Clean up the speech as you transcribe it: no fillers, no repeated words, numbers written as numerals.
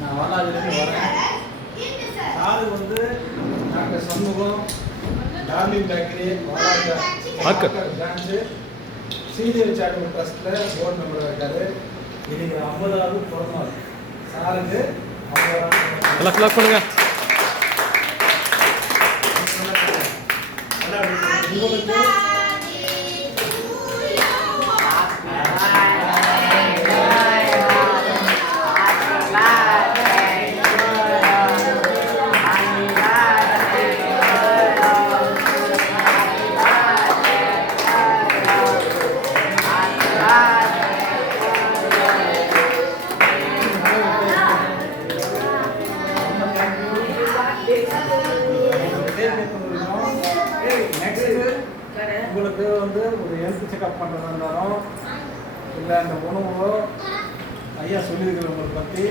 நான் வாலாஜிலேருந்து வரேன். சாரு வந்து doctor Shanmugam, darling bakery, Walaja branch, Sridevi charitable ட்ரஸ்ட்டில் போர்டு மெம்பராக இருக்காரு. இன்னைக்கு 50வது பிறந்தநாள் சாருக்கு. 50வது கொடுங்க. உங்களுக்கு உங்களுக்கு வந்து ஒரு ஹெல்த் செக்அப் பண்ணுறதா இருந்தாலும் இல்லை அந்த உணவோ ஐயா சொல்லியிருக்கிற உங்களை பற்றி